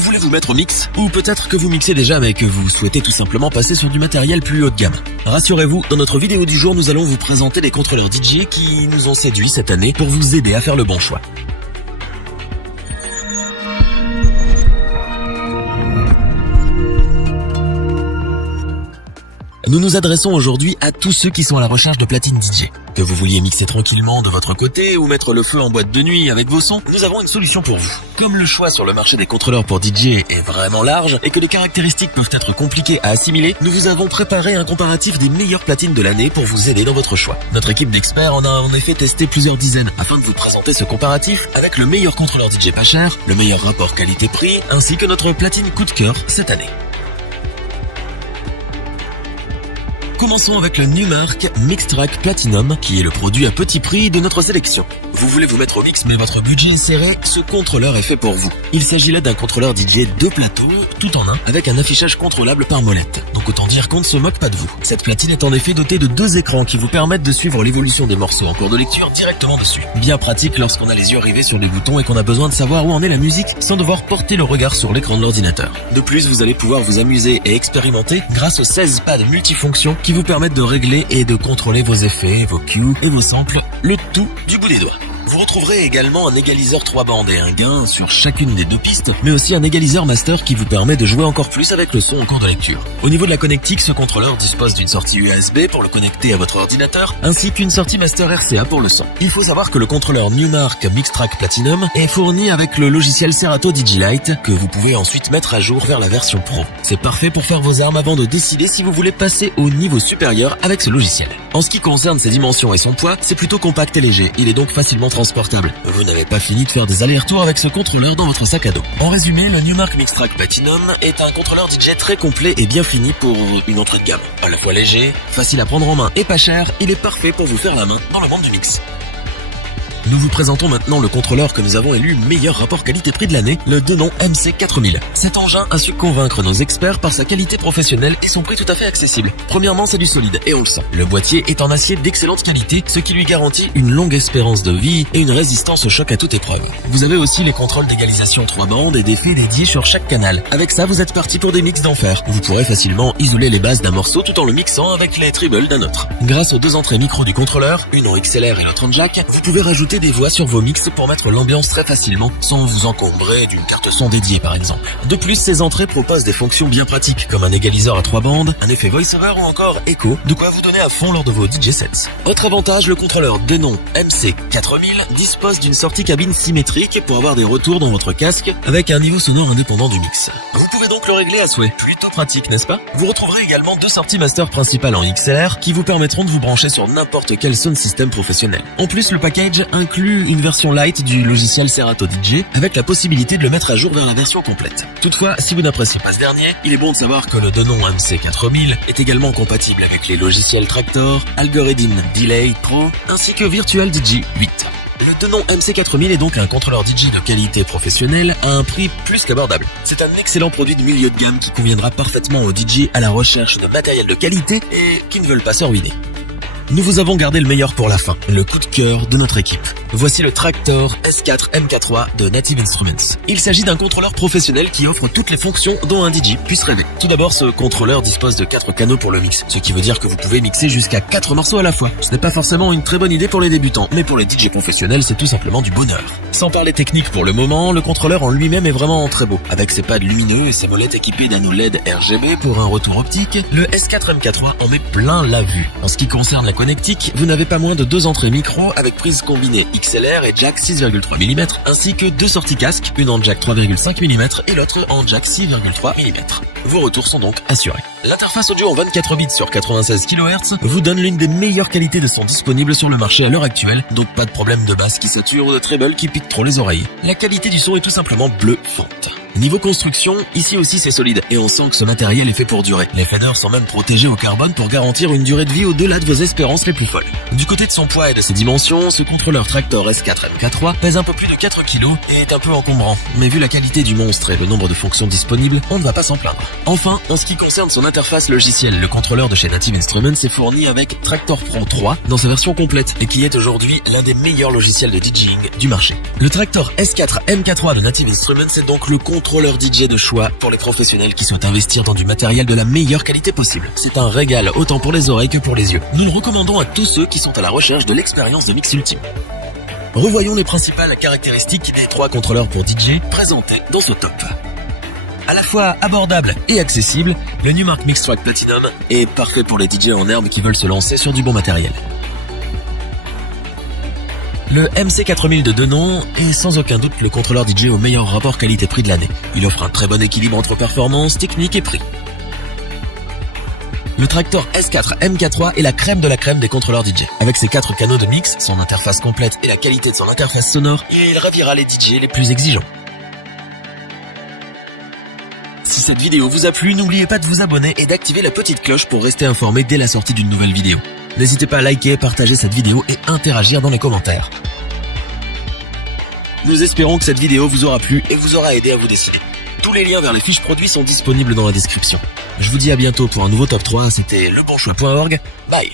Vous voulez vous mettre au mix? Ou peut-être que vous mixez déjà mais que vous souhaitez tout simplement passer sur du matériel plus haut de gamme. Rassurez-vous, dans notre vidéo du jour, nous allons vous présenter les contrôleurs DJ qui nous ont séduits cette année pour vous aider à faire le bon choix. Nous nous adressons aujourd'hui à tous ceux qui sont à la recherche de platines DJ. Que vous vouliez mixer tranquillement de votre côté ou mettre le feu en boîte de nuit avec vos sons, nous avons une solution pour vous. Comme le choix sur le marché des contrôleurs pour DJ est vraiment large et que les caractéristiques peuvent être compliquées à assimiler, nous vous avons préparé un comparatif des meilleures platines de l'année pour vous aider dans votre choix. Notre équipe d'experts en a en effet testé plusieurs dizaines afin de vous présenter ce comparatif avec le meilleur contrôleur DJ pas cher, le meilleur rapport qualité-prix ainsi que notre platine coup de cœur cette année. Commençons avec le Numark Mixtrack Platinum, qui est le produit à petit prix de notre sélection. Vous voulez vous mettre au mix mais votre budget est serré, ce contrôleur est fait pour vous. Il s'agit là d'un contrôleur DJ 2 plateaux, tout en un, avec un affichage contrôlable par molette. Donc autant dire qu'on ne se moque pas de vous. Cette platine est en effet dotée de 2 écrans qui vous permettent de suivre l'évolution des morceaux en cours de lecture directement dessus. Bien pratique lorsqu'on a les yeux rivés sur des boutons et qu'on a besoin de savoir où en est la musique sans devoir porter le regard sur l'écran de l'ordinateur. De plus, vous allez pouvoir vous amuser et expérimenter grâce aux 16 pads multifonctions qui vous permettent de régler et de contrôler vos effets, vos cues et vos samples, le tout du bout des doigts. Vous retrouverez également un égaliseur 3 bandes et un gain sur chacune des 2 pistes, mais aussi un égaliseur master qui vous permet de jouer encore plus avec le son en cours de lecture. Au niveau de la connectique, ce contrôleur dispose d'une sortie USB pour le connecter à votre ordinateur, ainsi qu'une sortie master RCA pour le son. Il faut savoir que le contrôleur Numark Mixtrack Platinum est fourni avec le logiciel Serato DJ Lite, que vous pouvez ensuite mettre à jour vers la version Pro. C'est parfait pour faire vos armes avant de décider si vous voulez passer au niveau supérieur avec ce logiciel. En ce qui concerne ses dimensions et son poids, c'est plutôt compact et léger, il est donc facilement transportable. Vous n'avez pas fini de faire des allers-retours avec ce contrôleur dans votre sac à dos. En résumé, le Numark Mixtrack Platinum est un contrôleur DJ très complet et bien fini pour une entrée de gamme. À la fois léger, facile à prendre en main et pas cher, il est parfait pour vous faire la main dans le monde du mix. Nous vous présentons maintenant le contrôleur que nous avons élu meilleur rapport qualité-prix de l'année, le Denon MC4000. Cet engin a su convaincre nos experts par sa qualité professionnelle et son prix tout à fait accessible. Premièrement, c'est du solide et on le sent. Le boîtier est en acier d'excellente qualité, ce qui lui garantit une longue espérance de vie et une résistance au choc à toute épreuve. Vous avez aussi les contrôles d'égalisation 3 bandes et d'effets dédiés sur chaque canal. Avec ça, vous êtes parti pour des mix d'enfer. Vous pourrez facilement isoler les basses d'un morceau tout en le mixant avec les trebles d'un autre. Grâce aux 2 entrées micro du contrôleur, une en XLR et l'autre en jack, vous pouvez rajouter des voix sur vos mix pour mettre l'ambiance très facilement sans vous encombrer d'une carte son dédiée par exemple. De plus, ces entrées proposent des fonctions bien pratiques comme un égaliseur à 3 bandes, un effet voice-over ou encore écho, de quoi vous donner à fond lors de vos DJ sets. Autre avantage, le contrôleur Denon MC4000 dispose d'une sortie cabine symétrique pour avoir des retours dans votre casque avec un niveau sonore indépendant du mix. Vous pouvez donc le régler à souhait. Plutôt pratique, n'est-ce pas? Vous retrouverez également 2 sorties master principales en XLR qui vous permettront de vous brancher sur n'importe quel sound system professionnel. En plus, le package inclut une version light du logiciel Serato DJ avec la possibilité de le mettre à jour vers la version complète. Toutefois, si vous n'appréciez pas ce dernier, il est bon de savoir que le Denon MC4000 est également compatible avec les logiciels Traktor, Algoriddim Delay Pro ainsi que Virtual DJ 8. Le Denon MC4000 est donc un contrôleur DJ de qualité professionnelle à un prix plus qu'abordable. C'est un excellent produit de milieu de gamme qui conviendra parfaitement aux DJ à la recherche de matériel de qualité et qui ne veulent pas se ruiner. Nous vous avons gardé le meilleur pour la fin, le coup de cœur de notre équipe. Voici le Traktor S4 MK3 de Native Instruments. Il s'agit d'un contrôleur professionnel qui offre toutes les fonctions dont un DJ puisse rêver. Tout d'abord, ce contrôleur dispose de 4 canaux pour le mix, ce qui veut dire que vous pouvez mixer jusqu'à 4 morceaux à la fois. Ce n'est pas forcément une très bonne idée pour les débutants, mais pour les DJ professionnels, c'est tout simplement du bonheur. Sans parler technique pour le moment, le contrôleur en lui-même est vraiment très beau. Avec ses pads lumineux et ses molettes équipées d'anneaux LED RGB pour un retour optique, le S4 MK3 en met plein la vue. En ce qui concerne la connectique, vous n'avez pas moins de 2 entrées micro avec prise combinée XLR et jack 6,3 mm, ainsi que 2 sorties casque, une en jack 3,5 mm et l'autre en jack 6,3 mm. Vos retours sont donc assurés. L'interface audio en 24 bits sur 96 kHz vous donne l'une des meilleures qualités de son disponibles sur le marché à l'heure actuelle, donc pas de problème de basse qui sature ou de treble qui pique trop les oreilles. La qualité du son est tout simplement bluffante. Niveau construction, ici aussi c'est solide et on sent que ce matériel est fait pour durer. Les faders sont même protégés au carbone pour garantir une durée de vie au-delà de vos espérances les plus folles. Du côté de son poids et de ses dimensions, ce contrôleur Traktor S4 MK3 pèse un peu plus de 4 kg et est un peu encombrant. Mais vu la qualité du monstre et le nombre de fonctions disponibles, on ne va pas s'en plaindre. Enfin, en ce qui concerne son interface logicielle, le contrôleur de chez Native Instruments est fourni avec Traktor Pro 3 dans sa version complète et qui est aujourd'hui l'un des meilleurs logiciels de DJing du marché. Le Traktor S4 MK3 de Native Instruments est donc le contrôleur DJ de choix pour les professionnels qui souhaitent investir dans du matériel de la meilleure qualité possible. C'est un régal autant pour les oreilles que pour les yeux. Nous le recommandons à tous ceux qui sont à la recherche de l'expérience de mix ultime. Revoyons les principales caractéristiques des 3 contrôleurs pour DJ présentés dans ce top. À la fois abordable et accessible, le Numark Mixtrack Platinum est parfait pour les DJ en herbe qui veulent se lancer sur du bon matériel. Le MC4000 de Denon est sans aucun doute le contrôleur DJ au meilleur rapport qualité-prix de l'année. Il offre un très bon équilibre entre performance, technique et prix. Le Traktor S4 MK3 est la crème de la crème des contrôleurs DJ. Avec ses 4 canaux de mix, son interface complète et la qualité de son interface sonore, il ravira les DJ les plus exigeants. Si cette vidéo vous a plu, n'oubliez pas de vous abonner et d'activer la petite cloche pour rester informé dès la sortie d'une nouvelle vidéo. N'hésitez pas à liker, partager cette vidéo et interagir dans les commentaires. Nous espérons que cette vidéo vous aura plu et vous aura aidé à vous décider. Tous les liens vers les fiches produits sont disponibles dans la description. Je vous dis à bientôt pour un nouveau top 3, c'était lebonchoix.org. Bye.